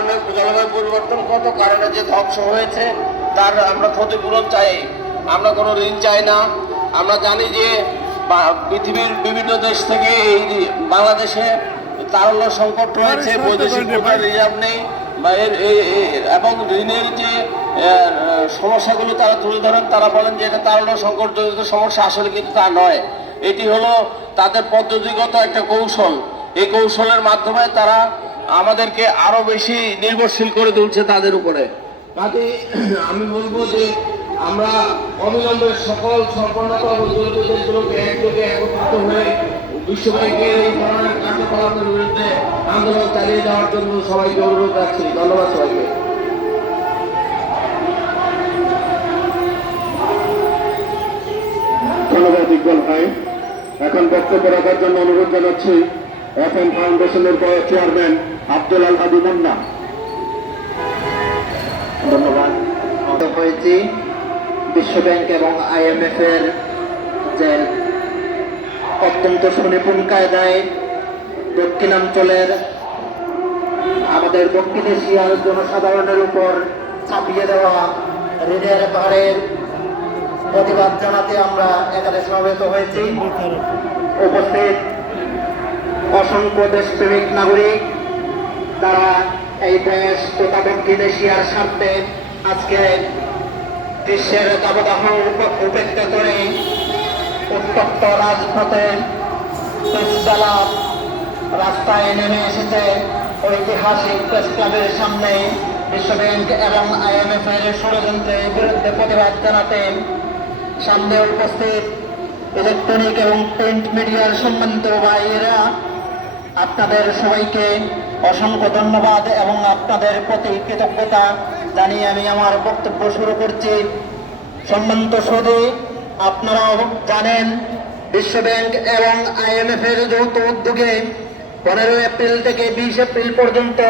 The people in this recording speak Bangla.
কারণে জলবায়ু পরিবর্তন কত কারণে যে ধ্বংস হয়েছে তার আমরা ক্ষতিপূরণ চাই। আমরা কোনো ঋণ চাই না। আমরা জানি যে পৃথিবীর বিভিন্ন দেশ থেকে এই বাংলাদেশে তারল্য সংকট রয়েছে বৈদেশিক মুদ্রার রিজার্ভ নেই। বা এর এবং ঋণের যে সমস্যাগুলো তারা তুলে ধরেন তারা বলেন যে এটা তারল্য সংকট জনিত সমস্যা আসলে কিন্তু তা নয়। এটি হলো তাদের পদ্ধতিগত একটা কৌশল। এই কৌশলের মাধ্যমে তারা আমাদেরকে আরও বেশি নির্ভরশীল করে তুলছে তাদের উপরে। কাজে আমি বলব যে আমরা অবিলম্বে সকল সম্পন্নত একযোগে একত্রিত হয়ে বিশ্বব্যাংকের এই ধরনের কার্যকলাপের বিরুদ্ধে আন্দোলন চালিয়ে যাওয়ার জন্য সবাইকে অনুরোধ রাখছি। ধন্যবাদ সবাইকে। ধন্যবাদ ইকবাল ভাই। এখন বক্তব্য রাখার জন্য অনুরোধ জানাচ্ছি এফ এম ফাউন্ডেশনের চেয়ারম্যান আব্দুল আল হাদি মুন্না। ধন্যবাদ। হয়েছি বিশ্বব্যাংক এবং আইএমএফ এর যে অত্যন্ত সুনিপুণ কায়দায় দক্ষিণাঞ্চলের আমাদের দক্ষিণ এশিয়ার জনসাধারণের উপর চাপিয়ে দেওয়া ঋণের ভারের প্রতিবাদ জানাতে আমরা এখানে সমবেত হয়েছি। উপস্থিত অসংখ্য দেশপ্রেমিক নাগরিক, তারা এই দেশ তথা দক্ষিণ এশিয়ার স্বার্থে আজকে বিশ্বের দাবদাহ উপ- উপেক্ষা করে উত্তপ্ত রাজপথে রাস্তায় নেমে এসেছে ঐতিহাসিক প্রেস ক্লাবের সামনে। বিশ্বব্যাংক এবং আইএমএফ এর ষড়যন্ত্রের বিরুদ্ধে প্রতিবাদ জানাতে সামনে উপস্থিত ইলেকট্রনিক এবং প্রিন্ট মিডিয়ার সম্মানিত ভাইয়েরা আপনাদের সবাইকে অসংখ্য ধন্যবাদ এবং আপনাদের প্রতি কৃতজ্ঞতা জানিয়ে আমি আমার বক্তব্য শুরু করছি। সম্মানিত সৌদি, আপনারাও জানেন বিশ্বব্যাংক এবং আইএমএফ এর যৌথ উদ্যোগে পনেরো এপ্রিল থেকে বিশ এপ্রিল পর্যন্ত